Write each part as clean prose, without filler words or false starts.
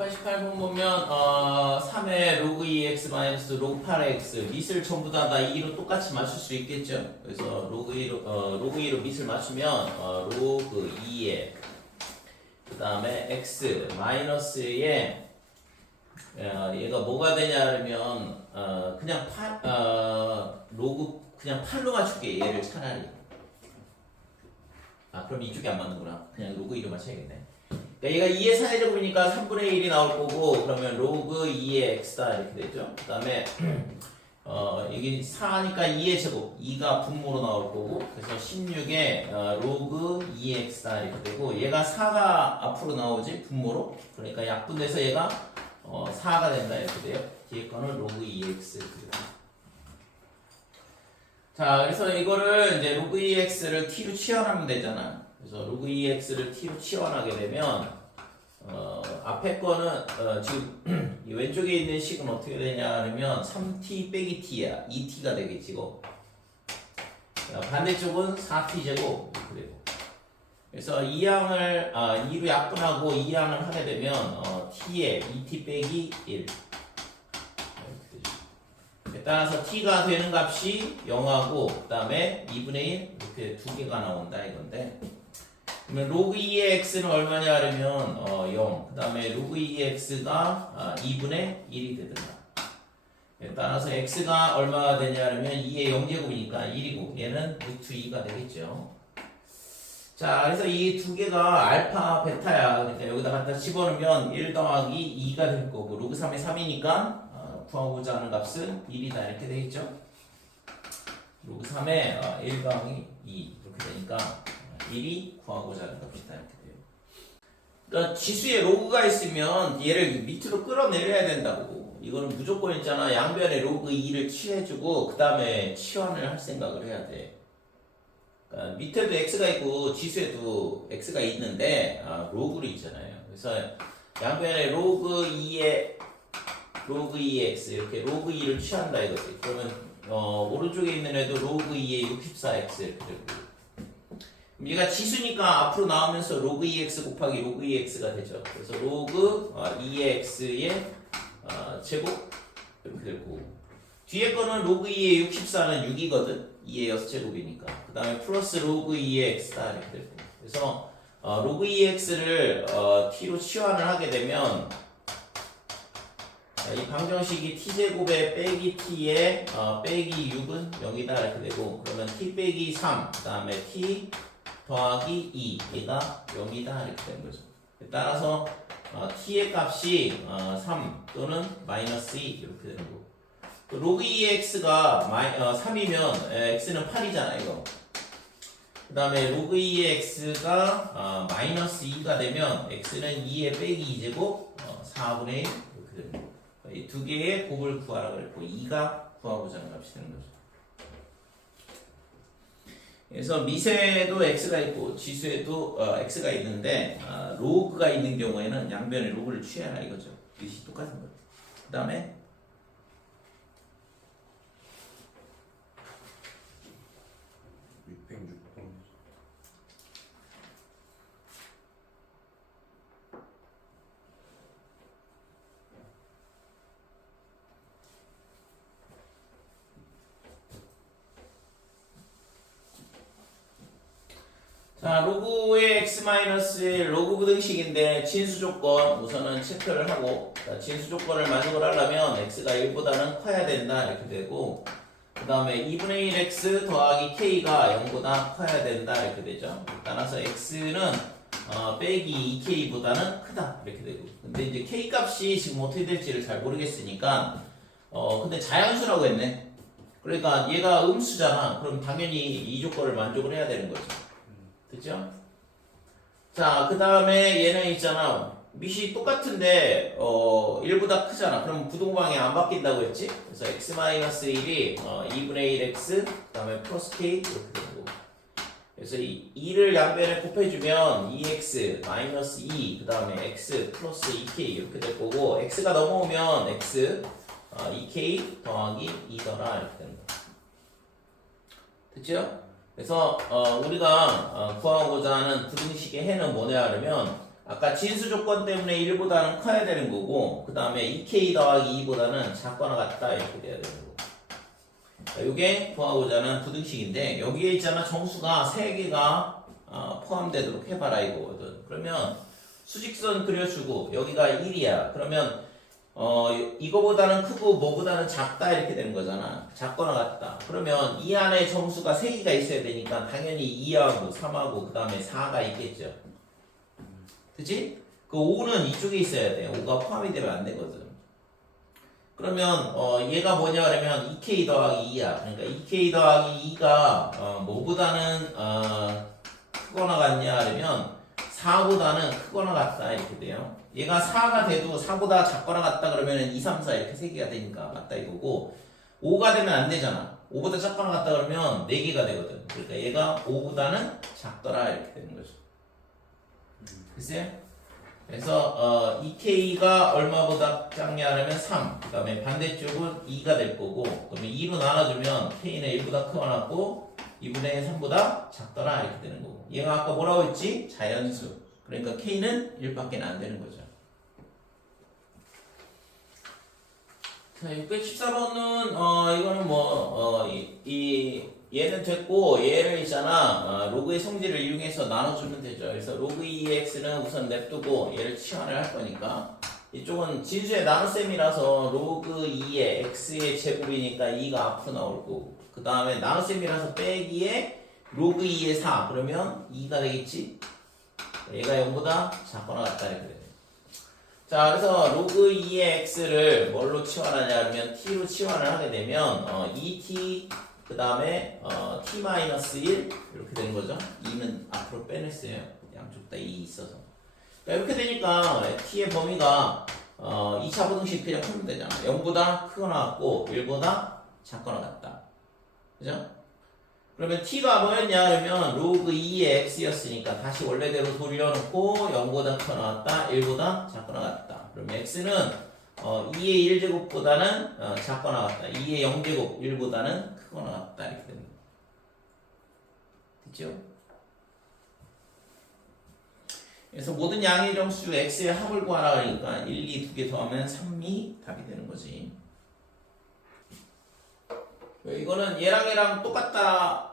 188번 보면 3의 로그 2x 마이너스 로그 8x 밑을 전부 다 2로 똑같이 맞출 수 있겠죠. 그래서 로그 2로 밑을 맞추면 로그 2에 그 다음에 x 마이너스에 얘가 뭐가 되냐면 그냥 로그 그냥 8로 맞출게. 얘를 차라리. 그럼 이쪽이 안 맞는구나. 그냥 로그 2로 맞춰야겠네. 그러니까 얘가 2의 사회제곱이니까 3분의 1이 나올 거고, 그러면 로그 2의 x다 이렇게 되죠. 그 다음에 여기 4니까 2의 제곱, 2가 분모로 나올 거고, 그래서 16에 로그 2의 x다 이렇게 되고, 얘가 4가 앞으로 나오지 분모로. 그러니까 약분돼서 얘가 4가 된다 이렇게 돼요. 뒤에 거는 로그 2의 x. 자, 그래서 이거를 이제 로그 2x를 t로 치환하면 되잖아. 그래서 로그 2x를 t로 치환하게 되면 앞에 거는 지금 이 왼쪽에 있는 식은 어떻게 되냐 하면 3t 빼기 t야. 2t가 되겠지 이거. 반대쪽은 4t 제곱 이렇게 되고. 그래서 2로 약분하고 2항을 하게 되면 t에 2t 빼기 1. 따라서 t가 되는 값이 0하고 그 다음에 2분의 1 이렇게 두 개가 나온다 이건데, 그러면 로그 2의 x는 얼마냐 하면 0, 그 다음에 로그 2의 x가 2분의 1이 되든가. 따라서 x가 얼마가 되냐 하면 2의 0제곱이니까 1이고 얘는 루트 2가 되겠죠. 자, 그래서 이 두 개가 알파 베타야. 그러니까 여기다 갖다 집어넣으면 1 더하기 2가 될 거고, 로그 3의 3이니까 구하고자 하는 값은 1이다 이렇게 되겠죠. 로그 3에 1 더하기 2 이렇게 되니까 1이 구하고자 하는 값이다 이렇게 돼요. 그러니까 지수에 로그가 있으면 얘를 밑으로 끌어내려야 된다고. 이거는 무조건 있잖아. 양변에 로그 2를 취해주고 그 다음에 치환을 할 생각을 해야 돼. 그러니까 밑에도 x가 있고 지수에도 x가 있는데 로그로 있잖아요. 그래서 양변에 로그 2x 이렇게 로그 2를 취한다 이거지. 그러면 오른쪽에 있는 애도 로그 2의 64x 이렇게 되고, 얘가 지수니까 앞으로 나오면서 로그 2x 곱하기 로그 2x가 되죠. 그래서 로그 2x의 제곱 이렇게 되고, 뒤에 거는 로그 2의 64는 6이거든. 2의 6제곱이니까. 그 다음에 플러스 로그 2의 x다 이렇게 되고, 그래서 로그 2의 x를 t로 치환을 하게 되면 이 방정식이 t제곱에 빼기 t에 빼기 6은 0이다 이렇게 되고, 그러면 t 빼기 3, 그 다음에 t 더하기 2 얘가 0이다 이렇게 되는 거죠. 따라서 t의 값이 3 또는 마이너스 2 이렇게 되는 거고, 로그 2의 x가 3이면 x는 8이잖아 이거. 그 다음에 로그 2의 x가 마이너스 2가 되면 x는 2의 빼기 2제곱 4분의 1 이렇게 되는 거고, 이 두 개의 곱을 구하라 그랬고 2가 구하고자 하는 값이 되는 거죠. 그래서 미세에도 x가 있고 지수에도 x가 있는데 로그가 있는 경우에는 양변에 로그를 취해라 이거죠. 이것이 똑같은 거예요. 그 다음에 자, 로그의 x-1 로그 부등식인데 진수 조건 우선은 체크를 하고, 진수 조건을 만족을 하려면 x가 1보다는 커야 된다 이렇게 되고, 그 다음에 2분의 1x 더하기 k가 0보다 커야 된다 이렇게 되죠. 따라서 x는 빼기 2k보다는 크다 이렇게 되고, 근데 이제 k 값이 지금 어떻게 될지를 잘 모르겠으니까 근데 자연수라고 했네. 그러니까 얘가 음수잖아. 그럼 당연히 이 조건을 만족을 해야 되는 거죠. 됐죠? 자, 그 다음에 얘는 있잖아. 밑이 똑같은데 1보다 크잖아. 그럼 부동방이 안 바뀐다고 했지? 그래서 x-1이 2분의 1x 그 다음에 플러스 k 이렇게 되고, 그래서 이 2를 양변에 곱해주면 2x 마이너스 2 그 다음에 x 플러스 2k 이렇게 될 거고, x가 넘어오면 x 2k 더하기 2더라 이렇게 되는 거야. 됐죠? 그래서 우리가 구하고자 하는 부등식의 해는 뭐냐 하면 아까 진수 조건 때문에 1보다는 커야 되는 거고 그 다음에 2k 더하기 2보다는 작거나 같다 이렇게 돼야 되는 거고. 이게 구하고자 하는 부등식인데 여기에 있잖아 정수가 3개가 포함되도록 해봐라 이거거든. 그러면 수직선 그려주고 여기가 1이야. 그러면 이거보다는 크고 뭐보다는 작다 이렇게 되는 거잖아. 작거나 같다. 그러면 이 안에 정수가 3개가 있어야 되니까 당연히 2하고 3하고 그 다음에 4가 있겠죠. 그치? 그 5는 이쪽에 있어야 돼. 5가 포함이 되면 안 되거든. 그러면 얘가 뭐냐 그러면 2k 더하기 2야. 그러니까 2k 더하기 2가 뭐보다는 크거나 같냐 그러면 4보다는 크거나 같다 이렇게 돼요. 얘가 4가 돼도 4보다 작거나 같다 그러면 2, 3, 4 이렇게 3개가 되니까 맞다 이거고 5가 되면 안 되잖아. 5보다 작거나 같다 그러면 4개가 되거든. 그러니까 얘가 5보다는 작더라 이렇게 되는 거죠. 글쎄요? 그래서 2k가 얼마보다 작냐 하면 3. 그 다음에 반대쪽은 2가 될 거고 그러면 2로 나눠주면 k는 1보다 커놨고 2분의 3보다 작더라 이렇게 되는 거고 얘가 아까 뭐라고 했지? 자연수. 그러니까 k는 1밖에 안 되는 거죠. 자, 614번은 이거는 얘는 됐고 얘를 있잖아 로그의 성질을 이용해서 나눠주면 되죠. 그래서 로그 2x는 우선 냅두고 얘를 치환을 할 거니까 이쪽은 진수의 나눗셈이라서 로그 2의 x의 제곱이니까 2가 앞으로 나올 거고 그 다음에 나눗셈이라서 빼기에 로그 2의 4 그러면 2가 되겠지. 얘가 0보다 작거나 같다 이렇게 돼. 자, 그래서 로그 2의 x를 뭘로 치환하냐 하면 t로 치환을 하게 되면 2t 그 다음에 t-1 이렇게 되는 거죠. 2는 앞으로 빼냈어요. 양쪽 다 2 있어서. 그러니까 이렇게 되니까 t의 범위가 2차 부등식 그냥 풀면 되잖아. 0보다 크거나 같고 1보다 작거나 같다. 그죠? 그러면 t가 뭐였냐 그러면 로그 2의 x였으니까 다시 원래대로 돌려놓고 0보다 크거나 같다 1보다 작거나 같다. 그러면 x는 2의 1제곱보다는 작거나 같다. 2의 0제곱 1보다는 크거나 같다 이렇게 됩니다. 됐죠? 그래서 모든 양의 정수 x의 합을 구하라 그러니까 1, 2 두 개 더하면 3이 답이 되는 거지. 이거는 얘랑 똑같다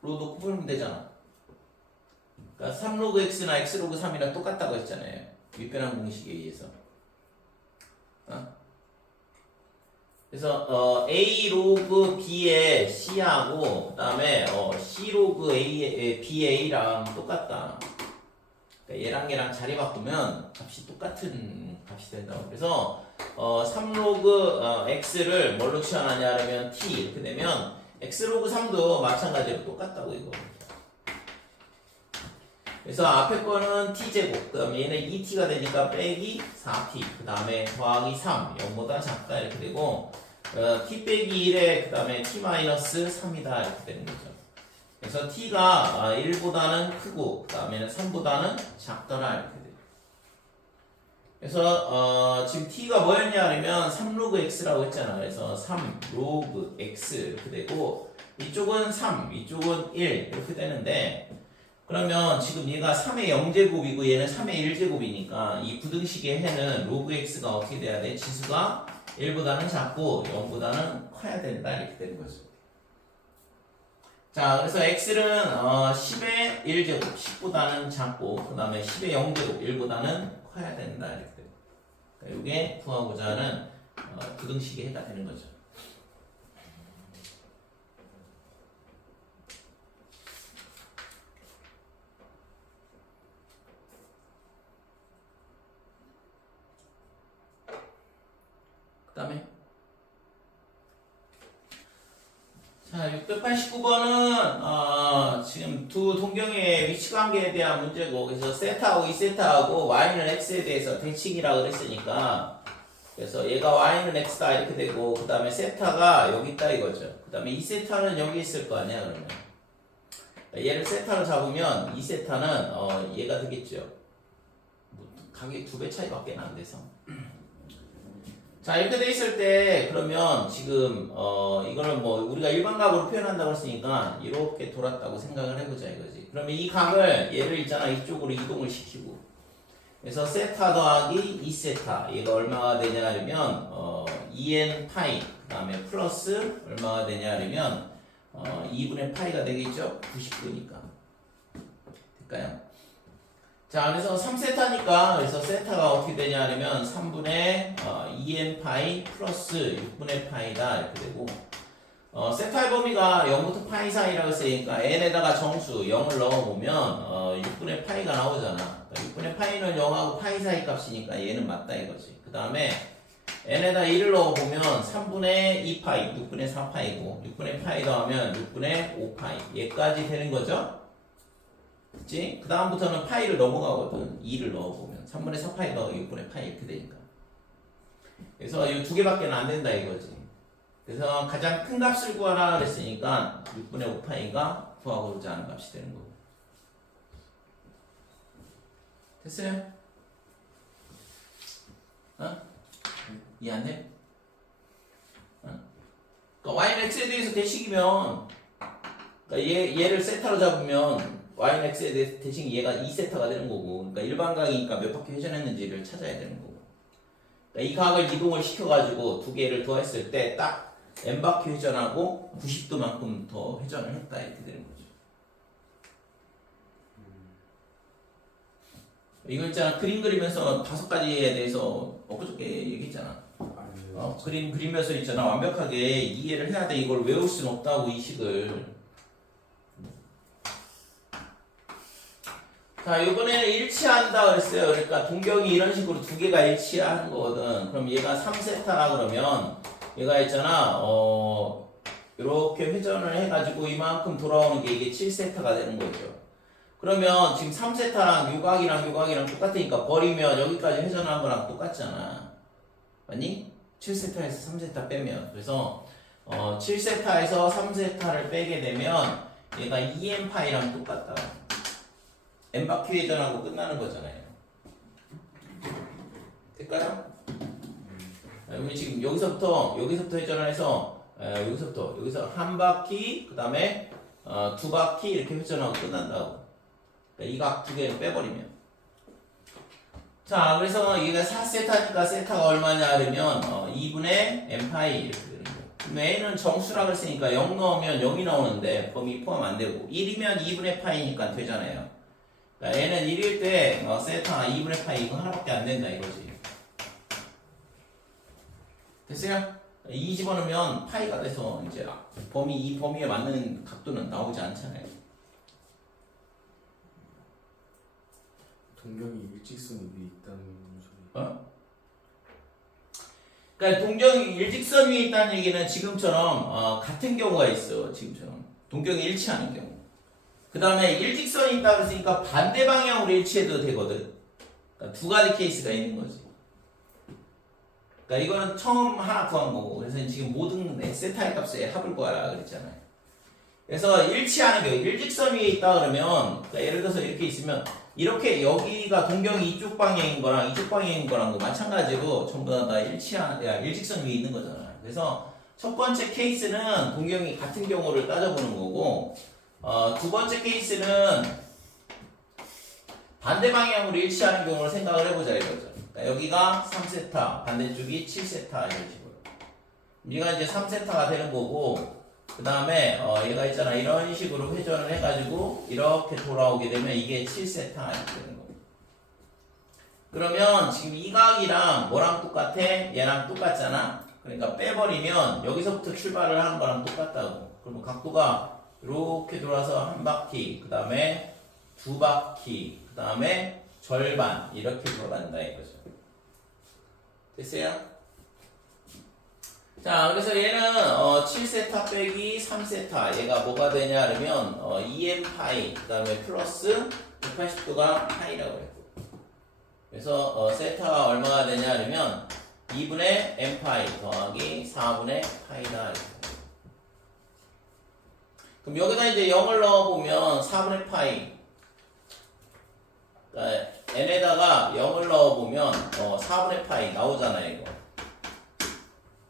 로 놓고 풀면 되잖아. 그러니까 3로그 x나 x로그 3이랑 똑같다고 했잖아요. 윗변환 공식에 의해서. 그래서 a 로그 b의 c하고 그 다음에 c 로그 ba랑 똑같다. 그러니까 얘랑 자리 바꾸면 값이 똑같은 값이 된다고. 그래서 3로그 x를 뭘로 치환하냐 하면 t 이렇게 되면 x로그 3도 마찬가지로 똑같다고 이거. 그래서 앞에 거는 t제곱 그 다음에 얘는 2t가 되니까 빼기 4t 그 다음에 더하기 3 0보다 작다 이렇게 되고 t 빼기 1에 그 다음에 t-3이다 이렇게 되는 거죠. 그래서 t가 1보다는 크고 그 다음에는 3보다는 작더라 이렇게 돼요. 그래서 지금 t가 뭐였냐 하면 3로그 x라고 했잖아. 그래서 3로그 x 이렇게 되고 이쪽은 3 이쪽은 1 이렇게 되는데 그러면 지금 얘가 3의 0제곱이고 얘는 3의 1제곱이니까 이 부등식의 해는 로그 x가 어떻게 돼야 돼? 지수가 1보다는 작고 0보다는 커야 된다 이렇게 되는 거죠. 자, 그래서 x는 10의 1제곱 10보다는 작고 그 다음에 10의 0제곱 1보다는 커야 된다 이렇게 돼요. 그러니까 이게 구하고자 하는 부등식의 해가 되는 거죠. 그 다음에 자 689번은 지금 두 동경의 위치관계에 대한 문제고 그래서 세타하고 2세타하고 y는 x에 대해서 대칭이라고 그랬으니까 그래서 얘가 y는 x다 이렇게 되고 그 다음에 세타가 여기 있다 이거죠. 그 다음에 2세타는 여기 있을 거 아니야 그러면 얘를 세타로 잡으면 2세타는 얘가 되겠죠. 가격이 2배 차이밖에 안 돼서 자 이렇게 돼 있을 때 그러면 지금 이거는 뭐 우리가 일반각으로 표현한다고 했으니까 이렇게 돌았다고 생각을 해보자 이거지. 그러면 이 각을 얘를 있잖아 이쪽으로 이동을 시키고 그래서 세타 더하기 2세타 얘가 얼마가 되냐 하면 2n 파이 그 다음에 플러스 얼마가 되냐 하면 2분의 파이가 되겠죠? 99니까 될까요? 자 그래서 3세타니까 그래서 세타가 어떻게 되냐 하면 3분의 2n 파이 플러스 6분의 파이다 이렇게 되고 세타의 범위가 0부터 파이 사이라고 했으니까 n에다가 정수 0을 넣어보면 6분의 파이가 나오잖아. 그러니까 6분의 파이는 0하고 파이 사이 값이니까 얘는 맞다 이거지. 그 다음에 n에다 1을 넣어보면 3분의 2파이 6분의 4파이고 6분의 파이 더하면 6분의 5파이 얘까지 되는 거죠. 그치? 그 다음부터는 파이를 넘어가거든. 2를 넣어보면 3분의 4파이 더하기 6분의 파이 이렇게 되니까. 그래서 이 두 개밖에 안 된다 이거지. 그래서 가장 큰 값을 구하라 그랬으니까 6분의 5파이가 구하고자 하는 값이 되는 거고. 됐어요? 이해 안 돼? 그러니까 y는 x에 대해서 대식이면 그러니까 얘를 세타로 잡으면 y는 x에 대해서 대식 얘가 2세타가 되는 거고 그러니까 일반각이니까 몇 바퀴 회전했는지를 찾아야 되는 거고 그러니까 이 각을 이동을 시켜가지고 두 개를 더했을 때 딱 n바퀴 회전하고 90도만큼 더 회전을 했다 이렇게 되는 거죠. 이거 있잖아 그림 그리면서 5가지에 대해서 엊그저께 얘기했잖아. 그림 그리면서 있잖아 완벽하게 이해를 해야 돼. 이걸 외울 수는 없다고 이 식을. 자 이번에는 일치한다 그랬어요. 그러니까 동경이 이런 식으로 두 개가 일치하는 거거든. 그럼 얘가 3세타라 그러면 얘가 있잖아 이렇게 회전을 해가지고 이만큼 돌아오는 게 이게 7세타가 되는 거죠. 그러면 지금 3세타랑 요각이랑 똑같으니까 버리면 여기까지 회전하는 거랑 똑같잖아. 맞니? 7세타에서 3세타 빼면. 그래서 7세타에서 3세타를 빼게 되면 얘가 2n파이랑 똑같다. n바퀴 회전하고 끝나는 거잖아요. 될까요? 우리 지금 여기서부터 회전을 해서 여기서 한 바퀴 그 다음에 두 바퀴 이렇게 회전하고 끝난다고. 이 각 두 개를 빼버리면. 자 그래서 얘가 4세타니까 세타가 얼마냐 하면 2분의 n파이 이렇게 되는 거예요. 그럼 n은 정수라고 했으니까 0 넣으면 0이 나오는데 범위 포함 안 되고 1이면 2분의 파이니까 되잖아요. 그러니까 n은 1일 때 세타 2분의 파이 이거 하나밖에 안 된다 이거지. 됐어요? 2 집어넣으면 파이가 돼서 이제 이 범위에 맞는 각도는 나오지 않잖아요. 동경이 일직선 위에 있다는 소리. 그러니까 동경이 일직선 위에 있다는 얘기는 지금처럼 같은 경우가 있어. 지금처럼 동경이 일치하는 경우. 그 다음에 일직선이 있다 그랬으니까 반대 방향으로 일치해도 되거든. 그러니까 두 가지 케이스가 있는 거지. 그러니까 이거는 처음 하나 구한 거고 그래서 지금 모든 세타의 값의 합을 구하라 그랬잖아요. 그래서 일치하는 경우 일직선 위에 있다 그러면 그러니까 예를 들어서 이렇게 있으면 이렇게 여기가 동경이 이쪽 방향인 거랑 이쪽 방향인 거랑 마찬가지로 전부 다 일직선 위에 있는 거잖아. 그래서 첫 번째 케이스는 동경이 같은 경우를 따져보는 거고 두 번째 케이스는 반대 방향으로 일치하는 경우를 생각을 해보자 이거죠. 그러니까 여기가 3세타, 반대쪽이 7세타 이런 식으로. 얘가 이제 3세타가 되는 거고 그 다음에 얘가 있잖아 이런 식으로 회전을 해가지고 이렇게 돌아오게 되면 이게 7세타 이렇게 되는 거고. 그러면 지금 이 각이랑 뭐랑 똑같아? 얘랑 똑같잖아. 그러니까 빼버리면 여기서부터 출발을 하는 거랑 똑같다고. 그러면 각도가 이렇게 돌아서 한 바퀴, 그 다음에 두 바퀴, 그 다음에 절반 이렇게 돌아간다 이거죠. 됐어요? 자, 그래서 얘는 7세타 빼기 3세타 얘가 뭐가 되냐 그러면 2n파이 그 다음에 플러스 180도가 파이라고 했고 그래서 세타가 얼마가 되냐 그러면 2분의 n파이 더하기 4분의 파이다 이렇게. 그럼 여기다 이제 0을 넣어보면 4분의 파이 그러니까 n에다가 0을 넣어보면 4분의 파이 나오잖아요 이거.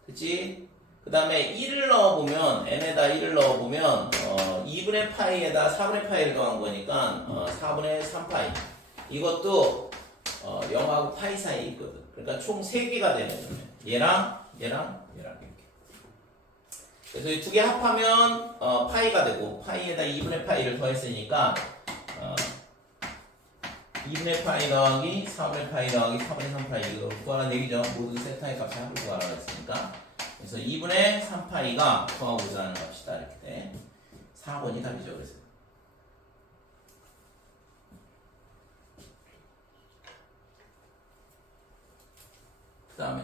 그치? 그 다음에 1을 넣어보면 n에다 1을 넣어보면 2분의 파이에다 4분의 파이를 더한 거니까 4분의 3파이 이것도 0하고 파이 사이에 있거든. 그러니까 총 3개가 되는 거네. 얘랑 이렇게. 그래서 이 두 개 합하면 파이가 되고 파이에다 2분의 파이를 더했으니까 2분의 파이 더하기 4분의 파이 더하기 4분의 3 파이 이거 구하라는 얘기죠. 모든 세타의 값을 합을 구하라고 했으니까. 그래서 2분의 3파이가 구하고자 하는 값이다. 이렇게 돼. 4번이 답이죠. 그래서 그 다음에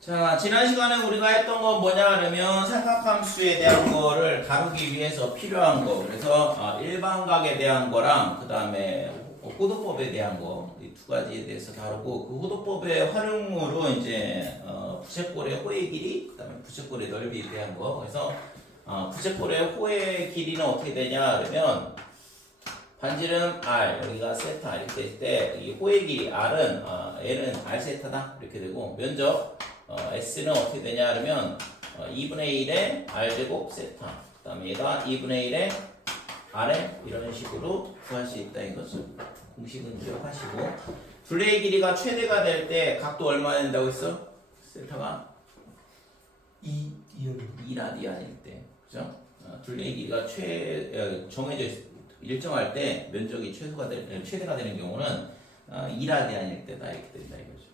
자, 지난 시간에 우리가 했던 건 뭐냐 하면 삼각함수에 대한 거를 다루기 위해서 필요한 거. 그래서 일반각에 대한 거랑 그 다음에 호도법에 대한 거 이 두 가지에 대해서 다루고 그 호도법의 활용으로 이제 부채꼴의 호의 길이 그 다음에 부채꼴의 넓이에 대한 거. 그래서 부채꼴의 호의 길이는 어떻게 되냐 그러면 반지름 R 여기가 세타 이렇게 됐을 때 이 호의 길이 R은 L은 R 세타다 이렇게 되고 면적 S는 어떻게 되냐 그러면 2분의 1의 R제곱 세타 그 다음에 얘가 2분의 1의 R에 이런 식으로 구할 수 있다 이거죠. 공식은 기억하시고 둘레의 길이가 최대가 될 때 각도 얼마 된다고 했어? 세타가 2라디안일 때 그죠? 둘레의 길이가 정해져 일정할 때 면적이 최대가 되는 경우는 2라디안일 때다 이렇게 된다 이거죠.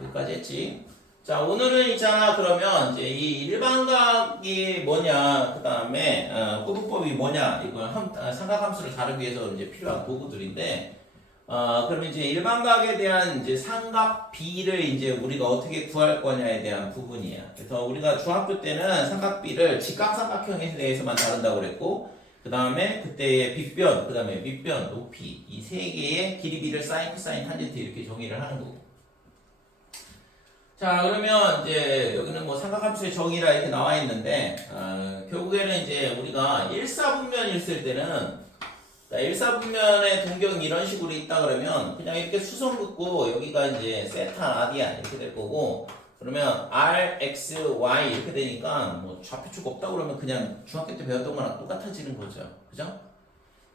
여기까지 했지. 자, 오늘은 있잖아. 그러면 이제 이 일반각이 뭐냐, 그 다음에 호도법이 뭐냐, 이걸 삼각함수를 다루기 위해서 이제 필요한 도구들인데, 그러면 이제 일반각에 대한 이제 삼각비를 이제 우리가 어떻게 구할 거냐에 대한 부분이야. 그래서 우리가 중학교 때는 삼각비를 직각삼각형에 대해서만 다룬다고 그랬고, 그 다음에 그때의 빗변, 그 다음에 밑변, 높이 이 세 개의 길이비를 사인, 코사인, 탄젠트 이렇게 정의를 하는 거고. 자, 그러면 이제 여기는 뭐 삼각함수의 정의라 이렇게 나와 있는데 결국에는 이제 우리가 1사분면이 있을 때는 1사분면의 동경이 이런 식으로 있다 그러면 그냥 이렇게 수성 긋고 여기가 이제 세타 라디안 이렇게 될 거고 그러면 R, X, Y 이렇게 되니까 뭐 좌표축 없다 그러면 그냥 중학교 때 배웠던 거랑 똑같아지는 거죠. 그죠?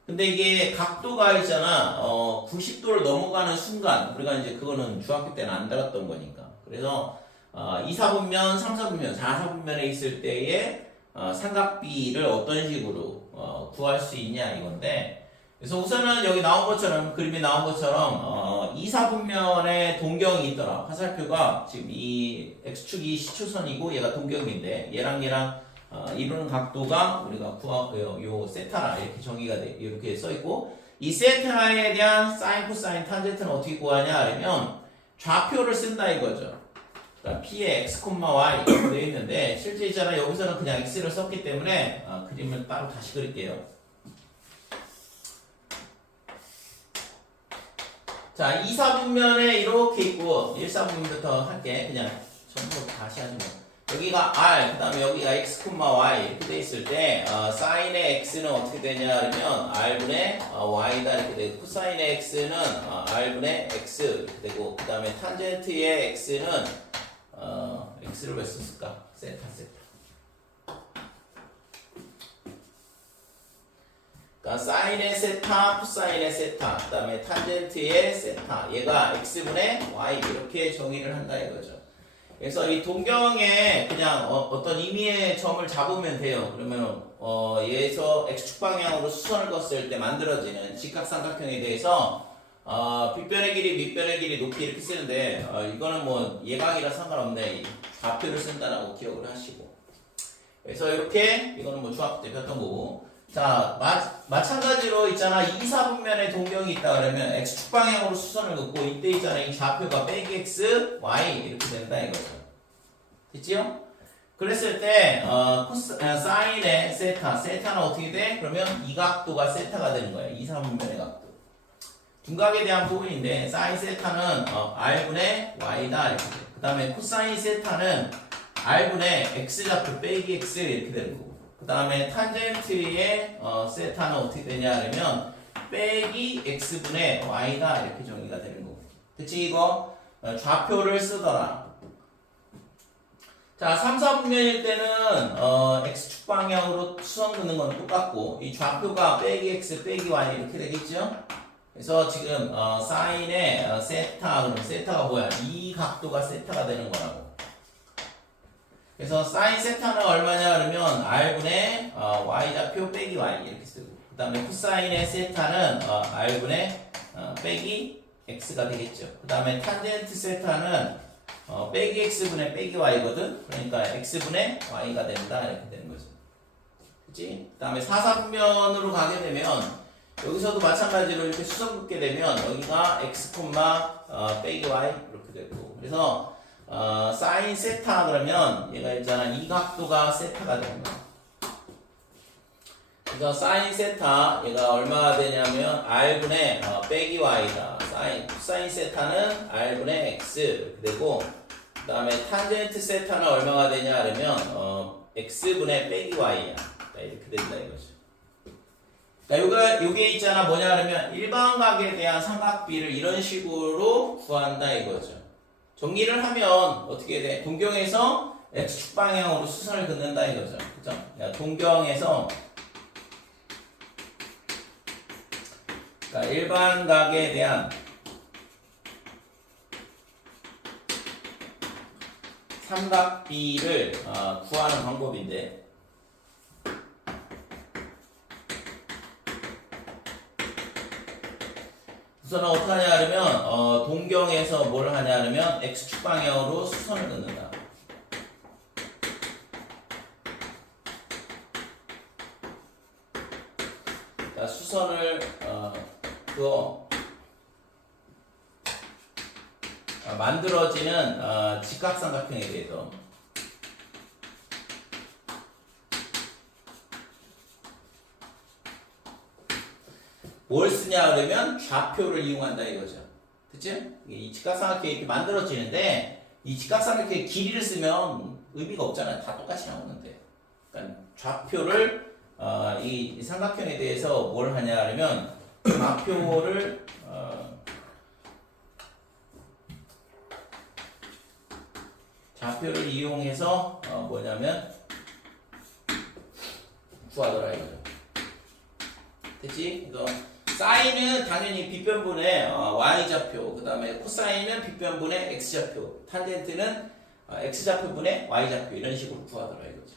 근데 이게 각도가 있잖아. 90도를 넘어가는 순간 우리가 이제 그거는 중학교 때는 안 다뤘던 거니까. 그래서 2사분면, 3사분면, 4사분면에 있을 때의 삼각비를 어떤 식으로 구할 수 있냐 이건데 그래서 우선은 여기 나온 것처럼 그림에 나온 것처럼 2사분면에 동경이 있더라. 화살표가 지금 이 x축이 시초선이고 얘가 동경인데 얘랑 이루는 각도가 우리가 요 세타라 이렇게 정의가 돼 이렇게 써 있고 이 세타에 대한 사인, 코사인, 탄젠트는 어떻게 구하냐 하면 좌표를 쓴다 이거죠. 그러니까 P의 x, y 이렇게 되어 있는데 실제 있잖아 여기서는 그냥 x를 썼기 때문에 그림을 따로 다시 그릴게요. 자, 2사분면에 이렇게 있고 1사분면부터 할게. 그냥 전부 다시 하지 뭐. 여기가 R, 그 다음에 여기가 x, y 이렇게 돼 있을 때 사인의 x는 어떻게 되냐 그러면 r분의 y다 이렇게 되고 코사인의 x는 r분의 x 이렇게 되고 그 다음에 탄젠트의 x는 x를 왜 썼을까? 세타 그러니까 사인의 세타, 코사인의 세타 그 다음에 탄젠트의 세타 얘가 x분의 y 이렇게 정의를 한다 이거죠. 그래서 이 동경에 그냥 어떤 임의의 점을 잡으면 돼요. 그러면 얘에서 x축 방향으로 수선을 걷을 때 만들어지는 직각삼각형에 대해서 빗변의 길이, 밑변의 길이, 높이 이렇게 쓰는데 이거는 뭐 예각이라 상관없네. 좌표를 쓴다라고 기억을 하시고 그래서 이렇게 이거는 뭐 중학교 때 배웠던 거고 자 마찬가지로 있잖아 2사분면에 동경이 있다 그러면 x축 방향으로 수선을 긋고 이때 있잖아 이 좌표가 빼기 x, y 이렇게 된다 이거죠. 됐지요? 그랬을 때 사인의 세타는 어떻게 돼? 그러면 이 각도가 세타가 되는 거예요. 2사분면의 각도. 둔각에 대한 부분인데 사인 세타는 r분의 y다 이렇게 돼. 그 다음에 코사인 세타는 r분의 x좌표 빼기 x 이렇게 되는 거고 그 다음에 탄젠트의 세타는 어떻게 되냐 하면 빼기 x분의 y다 이렇게 정의가 되는 거고 그치 이거 좌표를 쓰더라. 자 3, 4분면일 때는 x축 방향으로 수선 긋는 건 똑같고 이 좌표가 빼기 x 빼기 y 이렇게 되겠죠. 그래서 지금 사인의 세타, 그럼 세타가 뭐야? 이 각도가 세타가 되는 거라고. 그래서 사인 세타는 얼마냐 그러면 r분의 y좌표 빼기 y 이렇게 쓰고, 그 다음에 코사인의 세타는 r분의 빼기 x가 되겠죠. 그 다음에 탄젠트 세타는 빼기 x분의 빼기 y거든. 그러니까 x분의 y가 된다 이렇게 되는 거죠. 그치? 그 다음에 사사분면으로 가게 되면 여기서도 마찬가지로 이렇게 수성 긋게 되면 여기가 x, 빼기 y 이렇게 되고, 그래서 사인 세타 그러면 얘가 있잖아, 이 각도가 세타가 되는 거야. 그래서 사인 세타 얘가 얼마가 되냐면 r분의 빼기 y다. 사인 세타는 r분의 x 이렇게 되고, 그 다음에 탄젠트 세타는 얼마가 되냐 그러면 x분의 빼기 y야. 이렇게 된다 이거죠. 그러니까 요게 있잖아, 뭐냐 그러면 일반각에 대한 삼각비를 이런 식으로 구한다 이거죠. 정리를 하면 어떻게 돼? 동경에서 x축 방향으로 수선을 긋는다 이거죠. 그죠? 동경에서, 그러니까 일반각에 대한 삼각비를 구하는 방법인데, 우선은 어떻게 하냐 그러면 동경에서 뭘 하냐 그러면 x축 방향으로 수선을 긋는다. 자, 수선을 그어 만들어지는 직각삼각형에 대해서 뭘 쓰냐 그러면 좌표를 이용한다 이거죠. 그치? 이 직각삼각형이 이렇게 만들어지는데 이 직각삼각형의 길이를 쓰면 의미가 없잖아요. 다 똑같이 나오는데. 그러니까 좌표를 이 삼각형에 대해서 뭘 하냐 그러면 좌표를 이용해서 뭐냐면 구하더라 이거죠. 됐지? 그래서 사인은 당연히 빗변분의 y좌표, 그 다음에 코사인은 빗변분의 x좌표, 탄젠트는 x좌표분의 y좌표 이런 식으로 구하더라 이거죠.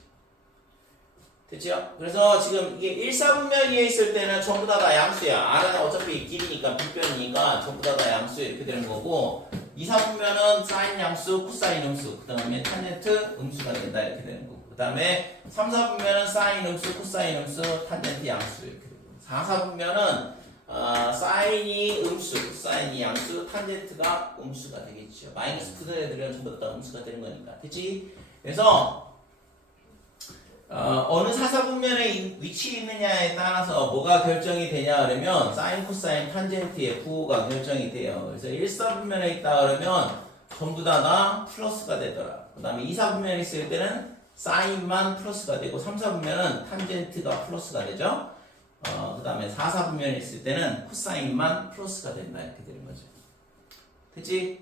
됐죠? 그래서 지금 이게 1사분면 위에 있을 때는 전부 다 양수야. r은 어차피 길이니까 빗변이니까 전부 다 양수 이렇게 되는 거고, 2사분면은 사인 양수, 코사인 음수, 그 다음에 탄젠트 음수가 된다 이렇게 되는 거고, 그 다음에 3사분면은 사인 음수, 코사인 음수, 탄젠트 양수 이렇게 되고, 4사분면은 사인이 음수, 사인이 양수, 탄젠트가 음수가 되겠죠. 마이너스 푸는 애들은 전부 다 음수가 되는 거니까. 그치? 그래서 어느 사사분면에 위치에 있느냐에 따라서 뭐가 결정이 되냐 그러면 사인, 코사인, 탄젠트의 부호가 결정이 돼요. 그래서 1사분면에 있다 그러면 전부 다가 플러스가 되더라. 그 다음에 2사분면에 있을 때는 사인만 플러스가 되고, 3사분면은 탄젠트가 플러스가 되죠. 그 다음에 4사분면에 있을 때는 코사인만 플러스가 된다 이렇게 되는 거죠. 됐지?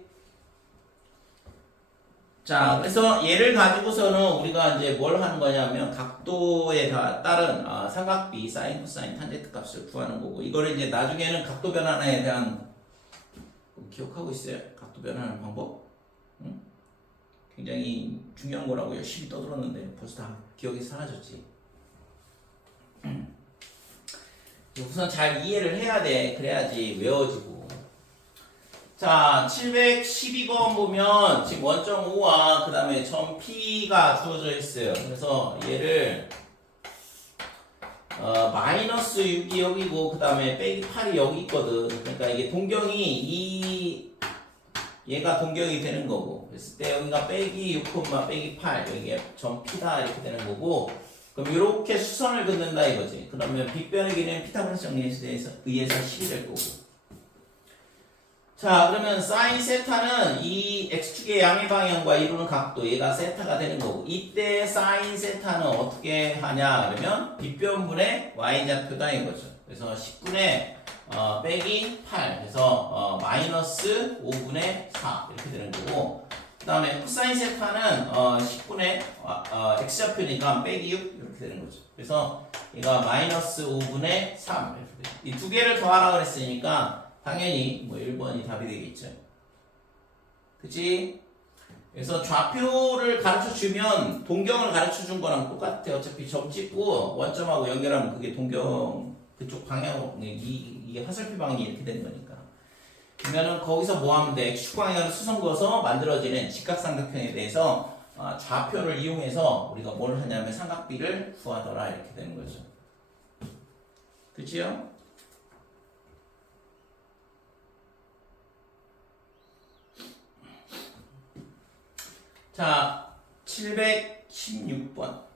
자, 그래서 얘를 가지고서는 우리가 이제 뭘 하는 거냐면 각도에 따른 삼각비 사인, 코사인, 탄젠트 값을 구하는 거고, 이거를 이제 나중에는 각도 변환에 대한 기억하고 있어요? 각도 변환하는 방법? 응? 굉장히 중요한 거라고 열심히 떠들었는데 벌써 다 기억이 사라졌지. 우선 잘 이해를 해야 돼. 그래야지 외워지고. 자, 712번 보면 지금 원점 O와 그 다음에 점 P가 주어져 있어요. 그래서 얘를 마이너스 6이 여기고 그 다음에 빼기 8이 여기 있거든. 그러니까 이게 동경이 얘가 동경이 되는 거고, 그랬을 때 여기가 빼기 6, 빼기 8 여기에 점 P다 이렇게 되는 거고, 그럼 이렇게 수선을 긋는다 이거지. 그러면 빗변의 길이는 피타고라스 정리에 의해서 10이 될 거고. 자, 그러면 사인 세타는 이 x축의 양의 방향과 이루는 각도, 얘가 세타가 되는 거고, 이때 사인 세타는 어떻게 하냐 그러면 빗변분의 y좌표다 이거죠. 그래서 10분의 빼기 8, 그래서 마이너스 5분의 4 이렇게 되는 거고, 그 다음에 코사인 세타는 10분의 x좌표니까 빼기 6 이렇게 되는 거죠. 그래서 얘가 마이너스 5분의 3 이렇게 돼요. 이 두 개를 더하라 그랬으니까 당연히 뭐 1번이 답이 되겠죠. 그치? 그래서 좌표를 가르쳐 주면 동경을 가르쳐 준 거랑 똑같아. 어차피 점 찍고 원점하고 연결하면 그게 동경 그쪽 방향으로 이게 화살표 방향이 이렇게 되는 거니까. 그러면은 거기서 뭐 하면 돼? X축 방향으로 수선 그어서 만들어지는 직각삼각형에 대해서 좌표를 이용해서 우리가 뭘 하냐면 삼각비를 구하더라 이렇게 되는 거죠. 그치요? 자, 716번.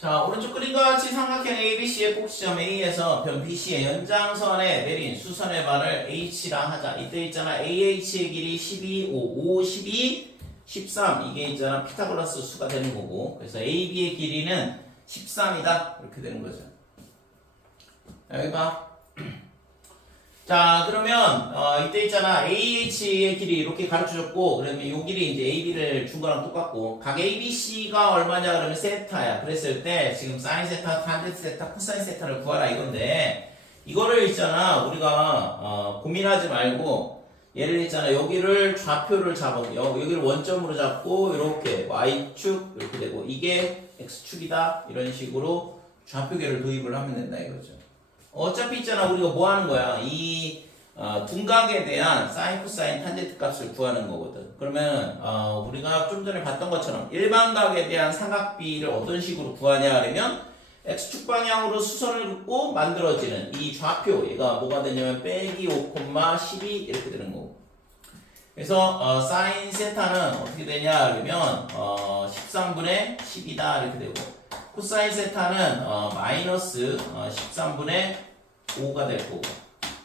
자, 오른쪽 그림과 같이 삼각형 ABC의 꼭지점 A에서 변 BC의 연장선에 내린 수선의 발을 H라 하자. 이때 있잖아. AH의 길이 12, 5, 5, 12, 13. 이게 있잖아. 피타고라스 수가 되는 거고. 그래서 AB의 길이는 13이다. 이렇게 되는 거죠. 여기 봐. 자, 그러면 이때 있잖아. AH의 길이 이렇게 가르쳐줬고, 그러면 이 길이 이제 AB를 준 거랑 똑같고, 각 ABC가 얼마냐 그러면 세타야. 그랬을 때 지금 사인 세타, 탄젠트 세타, 코사인 세타를 구하라 이건데, 이거를 있잖아. 우리가 고민하지 말고, 얘를 있잖아. 여기를 좌표를 잡아, 여기를 원점으로 잡고 이렇게 Y축 이렇게 되고, 이게 X축이다 이런 식으로 좌표계를 도입을 하면 된다 이거죠. 어차피 있잖아. 우리가 뭐 하는 거야? 이 둔각에 대한 사인, 코사인, 탄젠트 값을 구하는 거거든. 그러면 우리가 좀 전에 봤던 것처럼 일반각에 대한 삼각비를 어떤 식으로 구하냐 하면 X축 방향으로 수선을 긋고 만들어지는 이 좌표, 얘가 뭐가 되냐면 빼기 5, 12 이렇게 되는 거고. 그래서 사인 세타는 어떻게 되냐 그러면 13분의 10이다 이렇게 되고, 코사인 세타는 마이너스 13분의 5가 될 거고,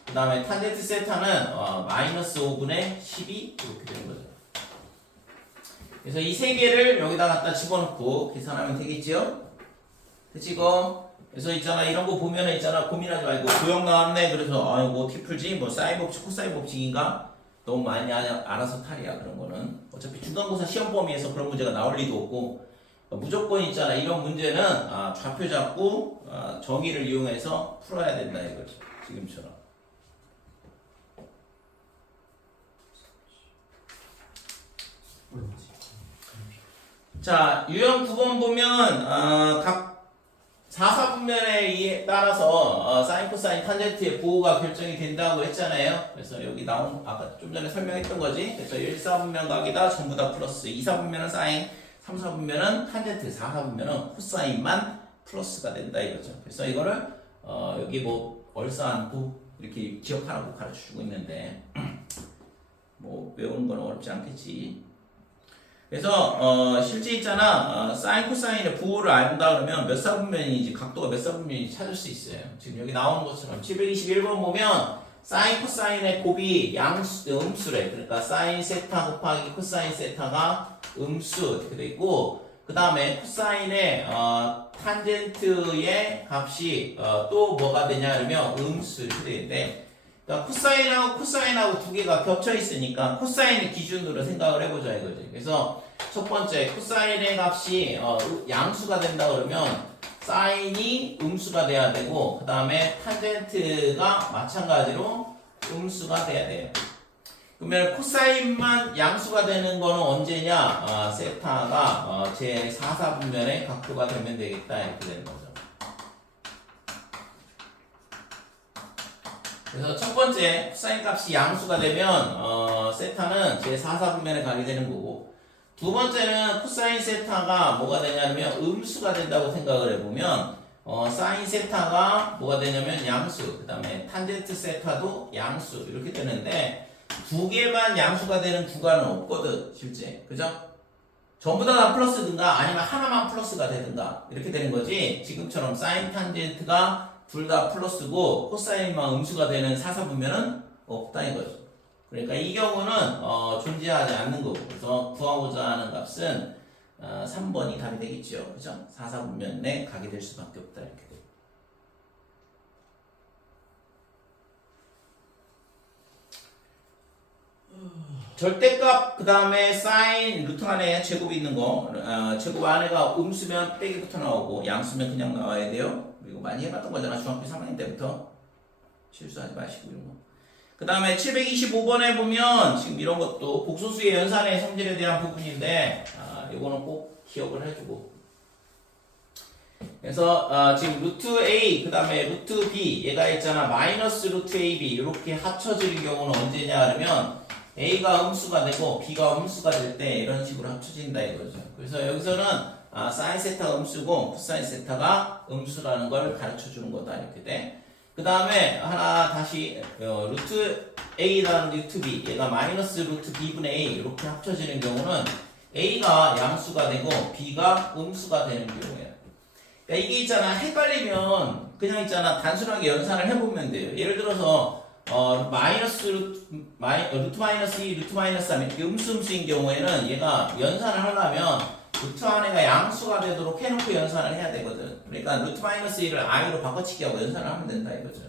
그 다음에 탄젠트 세타는 마이너스 5분의 12 이렇게 되는 거죠. 그래서 이 세 개를 여기다 갖다 집어넣고 계산하면 되겠지요? 그치 이거? 그래서 있잖아, 이런 거 보면은 있잖아, 고민하지 말고 도형 나왔네 그래서 이거 어떻게 풀지? 뭐 사인 법칙, 코사인 법칙인가? 너무 많이 알아서 탈이야. 그런 거는 어차피 중간고사 시험 범위에서 그런 문제가 나올 리도 없고, 무조건 있잖아. 이런 문제는 좌표 잡고 정의를 이용해서 풀어야 된다 이거죠. 지금처럼. 자, 유형 9번 보면 각 4사분면에 따라서 사인, 코사인, 탄젠트의 부호가 결정이 된다고 했잖아요. 그래서 여기 나온 아까 좀 전에 설명했던 거지. 그래서 1사분면 각이다 전부 다 플러스, 2사분면은 사인, 3사분면은 탄젠트, 4사분면은 코사인만 플러스가 된다 이거죠. 그래서 이거를 여기 뭐 얼싸안고 이렇게 기억하라고 가르쳐주고 있는데 뭐 외우는 건 어렵지 않겠지. 그래서 실제 있잖아, 사인, 코사인의 부호를 안다 그러면 몇 사분면인지, 각도가 몇 사분면인지 찾을 수 있어요. 지금 여기 나오는 것처럼 721번 보면 사인, 코사인의 곱이 음수래. 그러니까 사인 세타 곱하기 코사인 세타가 음수 이렇게 돼 있고, 그 다음에 코사인의 탄젠트의 값이 또 뭐가 되냐 그러면 음수 이렇게 돼 있는데, 그러니까 코사인하고 코사인하고 두 개가 겹쳐 있으니까 코사인을 기준으로 생각을 해보자 이거지. 그래서 첫 번째 코사인의 값이 양수가 된다 그러면 사인이 음수가 돼야 되고, 그 다음에 탄젠트가 마찬가지로 음수가 돼야 돼요. 그러면 코사인만 양수가 되는 거는 언제냐? 세타가 제 4사분면의 각도가 되면 되겠다 이렇게 되는 거죠. 그래서 첫 번째 코사인 값이 양수가 되면 세타는 제 4사분면에 가게 되는 거고, 두 번째는 코사인 세타가 뭐가 되냐면 음수가 된다고 생각을 해보면 사인 세타가 뭐가 되냐면 양수, 그 다음에 탄젠트 세타도 양수 이렇게 되는데, 두 개만 양수가 되는 구간은 없거든 실제. 그죠? 전부 다 플러스든가 아니면 하나만 플러스가 되든가 이렇게 되는 거지. 지금처럼 사인 탄젠트가 둘 다 플러스고 코사인만 음수가 되는 사사분면은 없다 이거죠. 그러니까 이 경우는 존재하지 않는 거고, 그래서 구하고자 하는 값은 3번이 답이 되겠죠. 그죠? 사사분면에 가게 될 수밖에 없다 이렇게 돼요. 절대값 그 다음에 사인 루트 안에 제곱이 있는 거 제곱 안에가 음수면 빼기부터 나오고 양수면 그냥 나와야 돼요. 이거 많이 해봤던 거잖아 중학교 3학년 때부터. 실수하지 마시고 이런 거. 그 다음에 725번에 보면 지금 이런 것도 복소수의 연산의 성질에 대한 부분인데 이거는 꼭 기억을 해주고. 그래서 지금 루트 A 그 다음에 루트 B 얘가 있잖아 마이너스 루트 AB 이렇게 합쳐지는 경우는 언제냐 그러면 A가 음수가 되고 B가 음수가 될 때 이런 식으로 합쳐진다 이거죠. 그래서 여기서는 사인 세타가 음수고 코사인 세타가 음수라는 걸 가르쳐 주는 거다 이렇게 돼. 그 다음에 하나 다시 루트 A라는 루트 B 얘가 마이너스 루트 B분의 A 이렇게 합쳐지는 경우는 A가 양수가 되고 B가 음수가 되는 경우예요. 그러니까 이게 있잖아 헷갈리면 그냥 있잖아 단순하게 연산을 해보면 돼요. 예를 들어서 마이너스 루트 마이너스 2 루트 마이너스 3 이렇게 음수인 경우에는 얘가 연산을 하려면 루트 안에가 양수가 되도록 해놓고 연산을 해야 되거든. 그러니까 루트 마이너스 2를 i로 바꿔치기 하고 연산을 하면 된다 이거죠.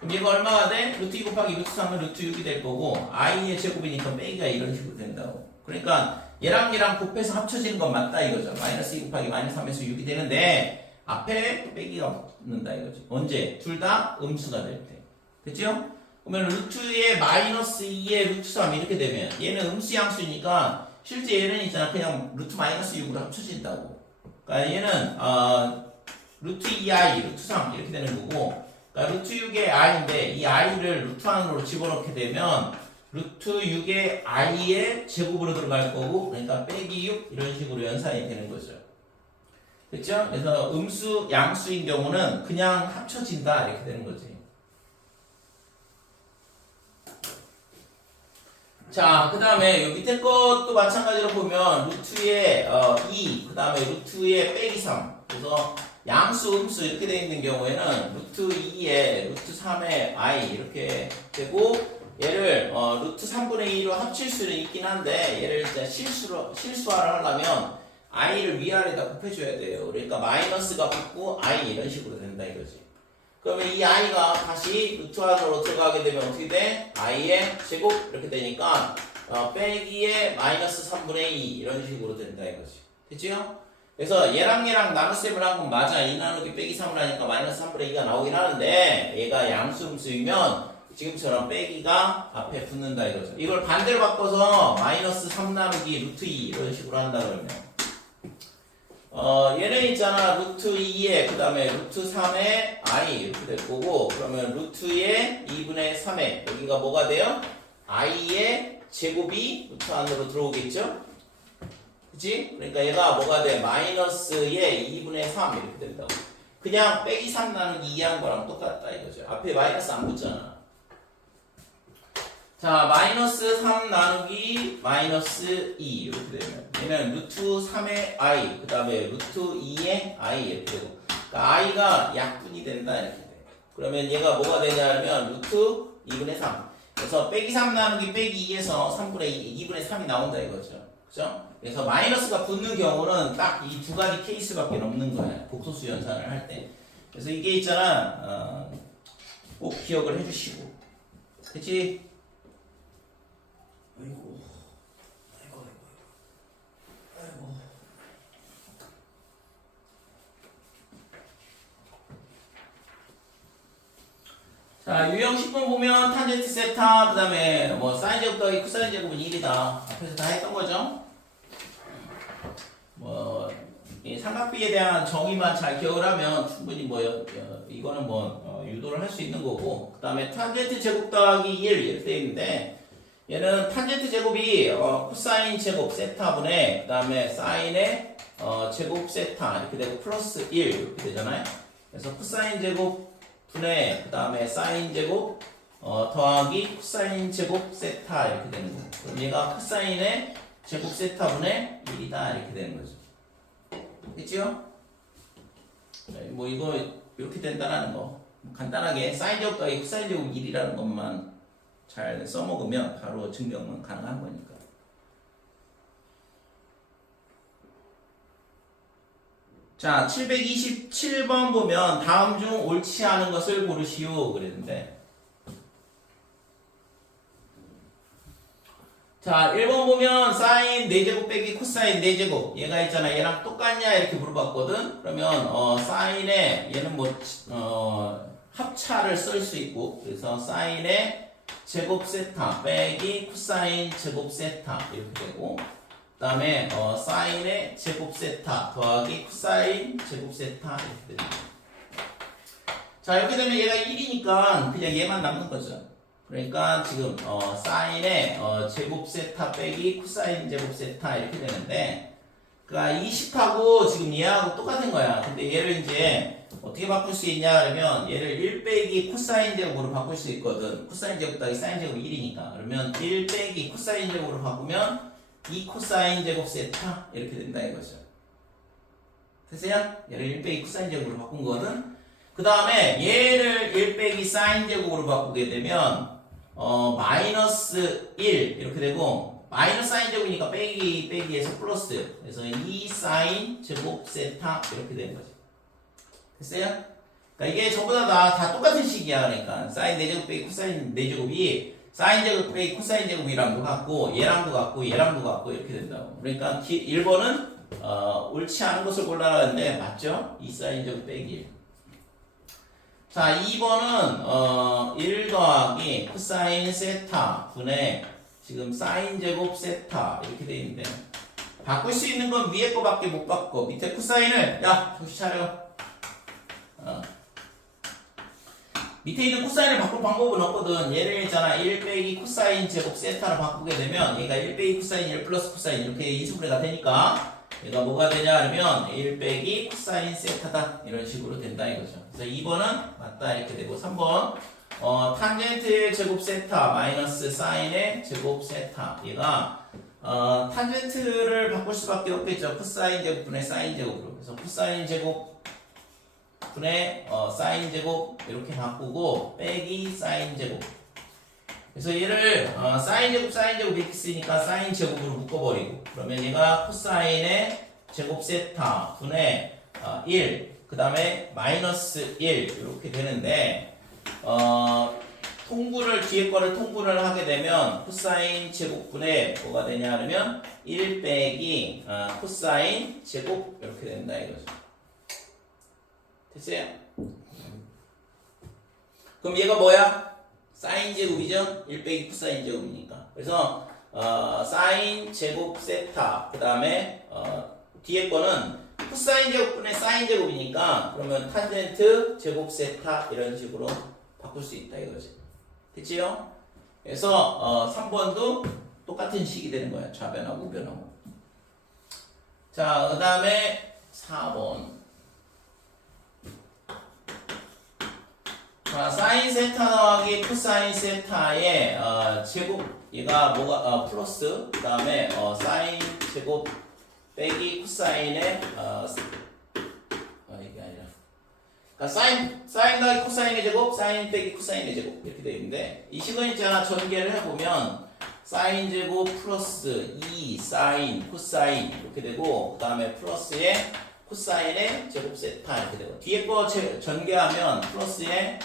그럼 얘가 얼마가 돼? 루트 2 곱하기 루트 3은 루트 6이 될 거고 i의 제곱이니까 빼기가 이런 식으로 된다고. 그러니까 얘랑 곱해서 합쳐지는 건 맞다 이거죠. 마이너스 2 곱하기 마이너스 3에서 6이 되는데 앞에 빼기가 붙는다 이거죠. 언제? 둘 다 음수가 될 때. 그죠? 그러면 루트의 마이너스 2의 루트 3 이렇게 되면 얘는 음수 양수니까 실제 얘는 있잖아 그냥 루트 마이너스 6으로 합쳐진다고. 그러니까 얘는 루트 2i 루트 3 이렇게 되는 거고 그러니까 루트 6의 i인데 이 i를 루트 안으로 집어넣게 되면 루트 6의 i의 제곱으로 들어갈 거고 그러니까 빼기 6 이런 식으로 연산이 되는 거죠. 그렇죠? 그래서 음수 양수인 경우는 그냥 합쳐진다 이렇게 되는 거지. 자, 그 다음에 요 밑에 것도 마찬가지로 보면 루트의 2, 그 다음에 루트의 빼기 3. 그래서 양수, 음수 이렇게 되어 있는 경우에는 루트 2에 루트 3의 i 이렇게 되고 얘를 루트 3분의 2로 합칠 수는 있긴 한데 얘를 이제 실수화를 하려면 i를 위아래다 곱해줘야 돼요. 그러니까 마이너스가 붙고 i 이런 식으로 된다 이거지. 그러면 이 i가 다시 루트 안으로 들어가게 되면 어떻게 돼? i의 제곱 이렇게 되니까 빼기의 마이너스 3분의 2 이런 식으로 된다 이거지. 됐지요? 그래서 얘랑 나눗셈을 한 건 맞아. 2 나누기 빼기 3을 하니까 마이너스 3분의 2가 나오긴 하는데 얘가 양수음수이면 지금처럼 빼기가 앞에 붙는다 이거죠. 이걸 반대로 바꿔서 마이너스 3 나누기 루트 2 이런 식으로 한다 그러면 얘는 있잖아 루트 2에 그 다음에 루트 3에 i 이렇게 될 거고 그러면 루트의 2분의 3에 여기가 뭐가 돼요? i의 제곱이 루트 안으로 들어오겠죠? 그치? 그러니까 얘가 뭐가 돼? 마이너스의 2분의 3 이렇게 된다고. 그냥 빼기 3 나누기 2 한 거랑 똑같다 이거죠. 앞에 마이너스 안 붙잖아. 자, 마이너스 3 나누기 마이너스 2 이렇게 되면 얘는 루트 3의 i 그 다음에 루트 2의 i 이렇게 되고 그러니까 i가 약분이 된다 이렇게 돼. 그러면 얘가 뭐가 되냐면 루트 2분의 3 그래서 빼기 3 나누기 빼기 2에서 3분의 2, 2분의 3이 나온다 이거죠. 그죠? 그래서 마이너스가 붙는 경우는 딱 이 두 가지 케이스밖에 없는 거야. 복소수 연산을 할 때. 그래서 이게 있잖아 꼭 기억을 해주시고 그치? 아이고. 자, 유형 10번 보면 탄젠트 세타, 그 다음에 뭐 사인 제곱 더하기 코사인 제곱은 1이다. 앞에서 다 했던 거죠. 뭐, 이 삼각비에 대한 정의만 잘 기억을 하면 충분히 뭐, 이거는 뭐, 유도를 할 수 있는 거고. 그 다음에 탄젠트 제곱 더하기 1 이렇게 되어 있는데, 얘는 탄젠트 제곱이 코사인 제곱 세타분의, 그 다음에 사인의 제곱 세타 이렇게 되고, 플러스 1 이렇게 되잖아요. 그래서 코사인 제곱 분의 그 다음에 사인 제곱 더하기 코사인 제곱 세타 이렇게 되는 거. 그럼 얘가 코사인의 제곱 세타분의 1이다 이렇게 되는 거죠. 됐지요? 뭐 이거 이렇게 된다는 거 간단하게 사인 제곱 더하기 코사인 제곱 1이라는 것만 잘 써먹으면 바로 증명은 가능한 거니까. 자, 727번 보면 다음 중 옳지 않은 것을 고르시오 그랬는데 자, 1번 보면 사인 4제곱 빼기 코사인 4제곱 얘가 있잖아. 얘랑 똑같냐 이렇게 물어봤거든. 그러면 사인에 얘는 합차를 쓸 수 있고 그래서 사인의 제곱 세타 빼기 코사인 제곱 세타 이렇게 되고 그 다음에 사인의 제곱 세타 더하기 코사인 제곱 세타 이렇게 됩니다. 자, 이렇게 되면 얘가 1이니까 그냥 얘만 남는 거죠. 그러니까 지금 사인의 제곱 세타 빼기 코사인 제곱 세타 이렇게 되는데 그러니까 20하고 지금 얘하고 똑같은 거야. 근데 얘를 이제 어떻게 바꿀 수 있냐 그러면 얘를 1 빼기 코사인 제곱으로 바꿀 수 있거든. 코사인 제곱 더하기 사인 제곱 1이니까 그러면 1 빼기 코사인 제곱으로 바꾸면 2 코사인 제곱 세타 이렇게 된다 이거죠. 됐어요? 얘를 1 빼기 코사인 제곱으로 바꾼 거거든. 그 다음에 얘를 1 빼기 사인 제곱으로 바꾸게 되면 마이너스 1 이렇게 되고 마이너스 사인 제곱이니까 빼기에서 플러스 그래서 2 사인 제곱 세타 이렇게 되는 거죠. 됐어요? 그러니까 이게 전부 다 똑같은 식이야. 그러니까 사인 4제곱 빼기 코사인 4제곱이 사인 제곱 빼기 코사인 제곱이랑도 같고 얘랑도 같고 얘랑도 같고 이렇게 된다고. 그러니까 1번은 옳지 않은 것을 골라라는데 맞죠? 2 사인 제곱 빼기 1. 자, 2번은 1 더하기 코사인 세타 분의 지금 사인 제곱 세타 이렇게 돼 있는데 바꿀 수 있는 건 위에 거밖에 못 바꿔. 밑에 코사인을 야 정신 차려. 밑에 있는 코사인을 바꿀 방법은 없거든. 얘를 있잖아 1 빼기 코사인 제곱 세타로 바꾸게 되면 얘가 1 빼기 코사인 1 플러스 코사인 이렇게 인수분해가 되니까 얘가 뭐가 되냐 하면 1 빼기 코사인 세타다 이런 식으로 된다 이거죠. 그래서 2번은 맞다 이렇게 되고 3번 탄젠트의 제곱 세타 마이너스 사인의 제곱 세타 얘가 탄젠트를 바꿀 수밖에 없겠죠. 코사인 제곱분의 사인 제곱으로. 그래서 코사인 제곱 분의 사인 제곱 이렇게 바꾸고 빼기 사인 제곱. 그래서 얘를 사인 제곱 이렇게 쓰니까 사인 제곱으로 묶어버리고 그러면 얘가 코사인의 제곱 세타 분의 1 그 다음에 마이너스 1 이렇게 되는데 뒤에 거를 통분을 하게 되면 코사인 제곱분의 뭐가 되냐 하면 1 빼기 코사인 제곱 이렇게 된다 이거죠. 됐어요? 그럼 얘가 뭐야? 사인 제곱이죠? 1 빼기 코사인 제곱이니까. 그래서 사인 제곱 세타 그 다음에 뒤에 거는 코사인 제곱분의 사인 제곱이니까 그러면 탄젠트 제곱 세타 이런 식으로 바꿀 수 있다 이거지. 됐지요? 그래서 3번도 똑같은 식이 되는 거야. 좌변하고 우변하고. 자, 그 다음에 4번. 자, 사인 세타 더하기 코사인 세타의 제곱 얘가 뭐가 플러스 그 다음에 사인 제곱 빼기 코사인의 이게 아니라 그러니까 사인 더하기 코사인의 제곱 사인 빼기 코사인의 제곱 이렇게 되어 있는데 이 식은 있잖아. 전개를 해보면 사인 제곱 플러스 2 사인 코사인 이렇게 되고 그 다음에 플러스에 코사인의 제곱 세타 이렇게 되고 뒤에 거 전개하면 플러스에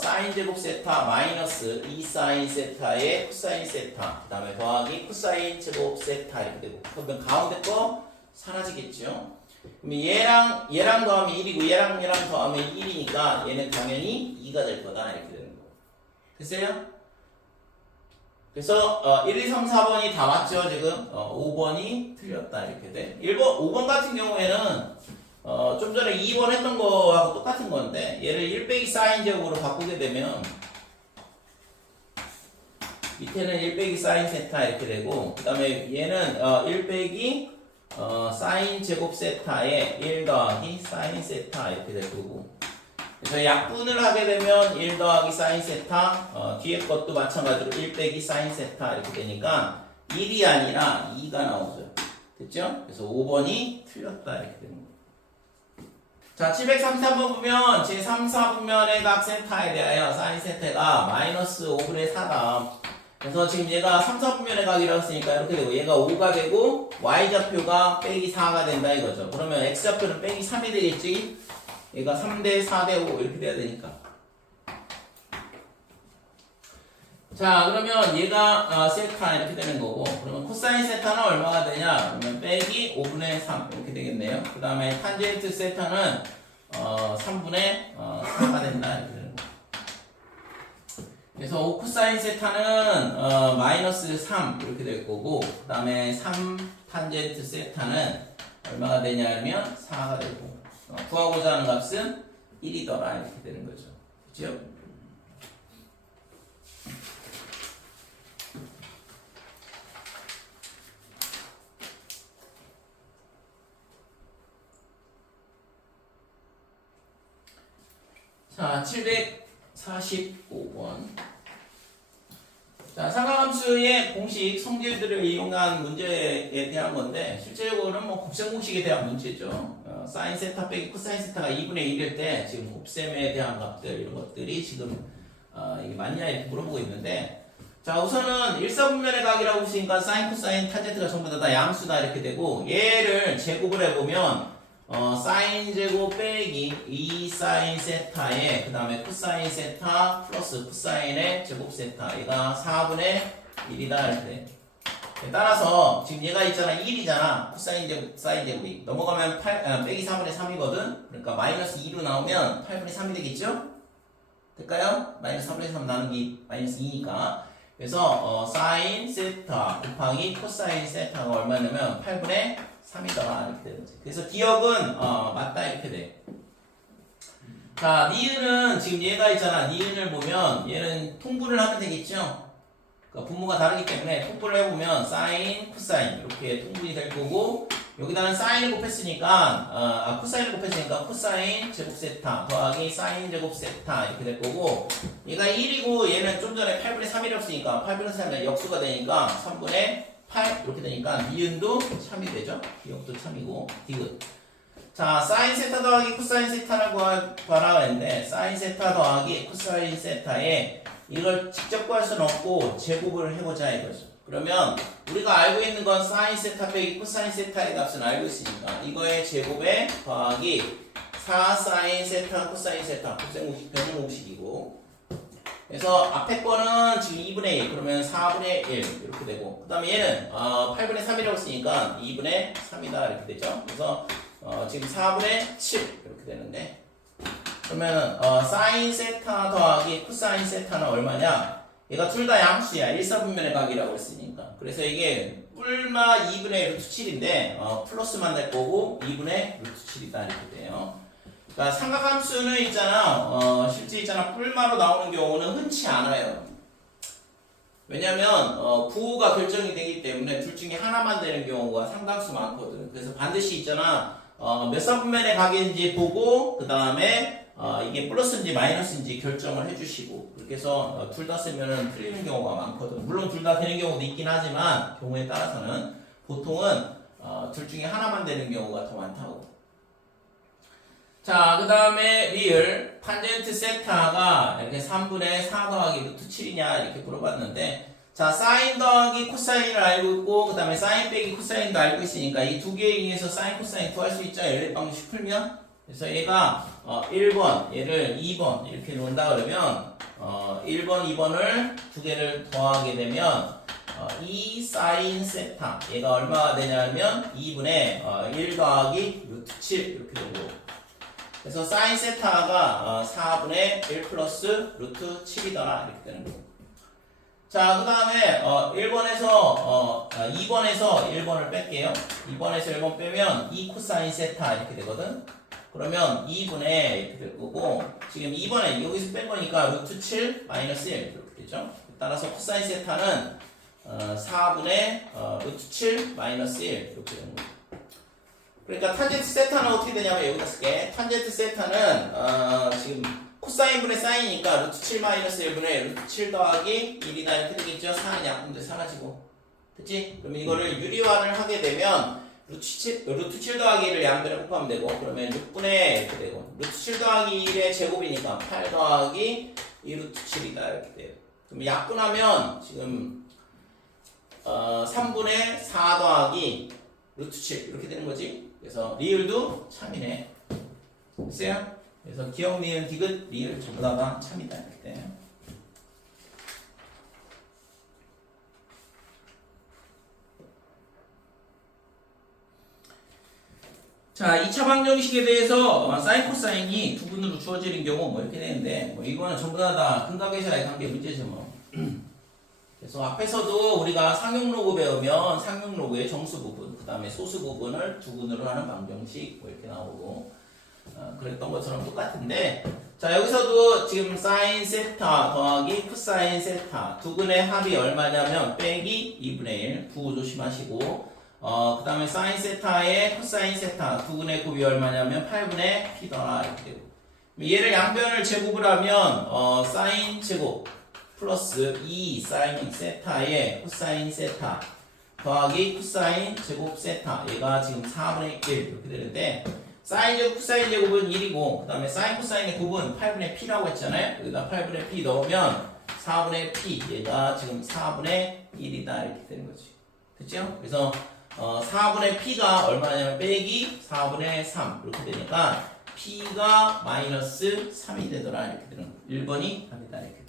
사인 제곱 세타 마이너스 2 사인 세타의 코사인 세타 그 다음에 더하기 코사인 제곱 세타 이렇게 되고 그러면 가운데 거 사라지겠죠. 그럼 얘랑 더하면 1이고 얘랑 더하면 1이니까 얘는 당연히 2가 될 거다 이렇게 되는 거. 됐어요? 그래서 1, 2, 3, 4번이 다 맞죠 지금? 5번이 틀렸다 이렇게 돼. 5번 같은 경우에는 좀 전에 2번 했던 거하고 똑같은 건데 얘를 1 빼기 사인 제곱으로 바꾸게 되면 밑에는 1 빼기 사인 세타 이렇게 되고 그 다음에 얘는 1 빼기 사인 제곱 세타에 1 더하기 사인 세타 이렇게 될 거고 그래서 약분을 하게 되면 1 더하기 사인 세타 뒤에 것도 마찬가지로 1 빼기 사인 세타 이렇게 되니까 1이 아니라 2가 나오죠. 됐죠? 그래서 5번이 틀렸다 이렇게 되는 거예요. 자, 733번 보면 제3, 4분면의 각 세타에 대하여 사인 세타가 마이너스 5분의 4다. 그래서 지금 얘가 3, 4분면의 각이라고 했으니까 이렇게 되고 얘가 5가 되고 y좌표가 빼기 4가 된다 이거죠. 그러면 x좌표는 빼기 3이 되겠지? 얘가 3대 4대 5 이렇게 돼야 되니까. 자, 그러면 얘가 세타 이렇게 되는 거고, 그러면 코사인 세타는 얼마가 되냐? 그러면 빼기 5분의 3 이렇게 되겠네요. 그 다음에 탄젠트 세타는 3분의 4가 된다 이렇게 되는 거고. 그래서 5 코사인 세타는 마이너스 3 이렇게 될 거고, 그 다음에 3 탄젠트 세타는 얼마가 되냐면 4가 되고, 구하고자 하는 값은 1이더라 이렇게 되는 거죠. 그죠? 자, 745번. 자, 삼각함수의 공식 성질들을 이용한 문제에 대한 건데, 실제로는 뭐 곱셈 공식에 대한 문제죠. 사인 세타 빼기 코사인 세타가 2분의 1일 때 지금 곱셈에 대한 값들 이런 것들이 지금 이게 맞냐 이렇게 물어보고 있는데, 자, 우선은 일사분면의 각이라고 했으니까 사인 코사인 탄젠트가 전부 다 양수다 이렇게 되고, 얘를 제곱을 해보면 사인 제곱 빼기 2 사인 세타에 그 다음에 코사인 세타 플러스 코사인의 제곱 세타, 얘가 4분의 1이다 이렇게 돼. 따라서 지금 얘가 있잖아 1이잖아. 코사인 제곱 사인 제곱이 넘어가면 빼기 4분의 3이거든. 그러니까 마이너스 2로 나오면 8분의 3이 되겠죠? 될까요? 마이너스 4분의 3 나누기 마이너스 2니까. 그래서 사인 세타 곱하기 코사인 세타가 얼마냐면 8분의 3이더라 이렇게 되는 거지. 그래서 기억은 맞다 이렇게 돼. 자, 니은은 지금 얘가 있잖아. 니은을 보면 얘는 통분을 하면 되겠죠. 그러니까 분모가 다르기 때문에 통분을 해보면 사인, 코사인 이렇게 통분이 될 거고, 여기다는 사인을 곱했으니까 코사인을 곱했으니까 코사인 제곱 세타 더하기 사인 제곱 세타 이렇게 될 거고, 얘가 1이고 얘는 좀 전에 8분의 3이었으니까 8분의 3이 역수가 되니까 3분의 8 이렇게 되니까 니은도 참이 되죠. 기억도 참이고 디귿. 자, 사인 세타 더하기 코사인 세타를 구하라 했는데, 사인 세타 더하기 코사인 세타에 이걸 직접 구할 수는 없고 제곱을 해보자 이거죠. 그러면 우리가 알고 있는 건 사인 세타 빼기 코사인 세타의 값은 알고 있으니까 이거의 제곱에 더하기 4 사인 세타 코사인 세타 곱셈 공식 변형 공식이고, 그래서 앞에 거는 지금 2분의 1 그러면 4분의 1 이렇게 되고, 그 다음에 얘는 8분의 3이라고 했으니까 2분의 3이다 이렇게 되죠. 그래서 지금 4분의 7 이렇게 되는데, 그러면 사인 세타 더하기 코사인 세타는 얼마냐? 얘가 둘 다 양수야. 일사분면의 각이라고 했으니까. 그래서 이게 뿔마 2분의 루트 7인데 플러스만 될 거고 2분의 루트 7이다 이렇게 돼요. 그러니까 삼각함수는 있잖아. 실제 있잖아. 뿔마로 나오는 경우는 흔치 않아요. 왜냐면 부호가 결정이 되기 때문에 둘 중에 하나만 되는 경우가 상당수 많거든. 그래서 반드시 있잖아. 몇 사분면의 각인지 보고 그 다음에 이게 플러스인지 마이너스인지 결정을 해주시고, 그렇게 해서 둘 다 쓰면은 틀리는 경우가 많거든. 물론 둘 다 되는 경우도 있긴 하지만 경우에 따라서는 보통은 둘 중에 하나만 되는 경우가 더 많다고. 자, 그 다음에 리을 탄젠트 세타가 이렇게 3분의 4 더하기 루트 7이냐 이렇게 물어봤는데, 자, 사인 더하기 코사인을 알고 있고 그 다음에 사인 빼기 코사인도 알고 있으니까 이 두 개에 의해서 사인 코사인 구할 수 있죠. 연립방식 풀면. 그래서 얘가 1번, 얘를 2번 이렇게 놓는다 그러면 1번, 2번을 두 개를 더하게 되면 2 사인 세타, 얘가 얼마가 되냐면 2분의 1 더하기 루트 7 이렇게 되고, 그래서 사인 세타가 4분의 1 플러스 루트 7이더라 이렇게 되는 거고. 자, 그 다음에 2번에서 1번을 뺄게요. 2번에서 1번 빼면 2 코사인 세타 이렇게 되거든. 그러면 2분의 이렇게 될 거고, 지금 2번에 여기서 뺀 거니까 루트 7 마이너스 1 이렇게 되죠. 따라서 코사인 세타는 4분의 루트 7 마이너스 1 이렇게 되는 거예요. 그러니까 탄젠트 세타는 어떻게 되냐면 여기다 쓸게. 탄젠트 세타는 지금 코사인 분의 사인이니까 루트 7 마이너스 1분의 루트 7 더하기 1이다 이렇게 되겠죠. 사인 약분돼 사라지고. 됐지? 그러면 이거를 유리화를 하게 되면 루트 7 더하기 1을 양변에 곱하면 되고, 그러면 6분의 이렇게 되고, 루트 7 더하기 1의 제곱이니까 8 더하기 2 루트 7이다 이렇게 돼요. 그럼 약분하면 지금 3분의 4 더하기 루트 7 이렇게 되는 거지. 그래서 리을도 참이네. 됐어요? 그래서 기억, 니은, 디귿, 리을 전부 다가 참이다 이렇게 돼요. 자, 2차 방정식에 대해서 사인 코사인이 두 분으로 주어지는 경우 뭐 이렇게 되는데 뭐 이거는 전부 다 근각계좌의 관계 문제죠 뭐. 그래서 앞에서도 우리가 상용로그 배우면 상용로그의 정수 부분, 그 다음에 소수 부분을 두 분으로 하는 방정식 뭐 이렇게 나오고 그랬던 것처럼 똑같은데 자 여기서도 지금 사인 세타 더하기 코사인 세타 두 근의 합이 얼마냐면 빼기 2분의 1 9 조심하시고 그 다음에 사인 세타에 코사인 세타 두 근의 곱이 얼마냐면 8분의 p더라 이렇게 되고 얘를 양변을 제곱을 하면 사인 제곱 플러스 2 사인 세타에 코사인 세타 더하기 코사인 제곱 세타 얘가 지금 4분의 1 이렇게 되는데 사인 제곱 코사인 제곱은 1이고 그 다음에 사인 코사인의 곱은 8분의 p라고 했잖아요. 여기다 8분의 p 넣으면 4분의 p 얘가 지금 4분의 1이다 이렇게 되는 거지. 됐죠? 그래서 4분의 p가 얼마냐면 빼기 4분의 3 이렇게 되니까 p가 마이너스 3이 되더라 이렇게 되는 거. 1번이 답이다 이렇게.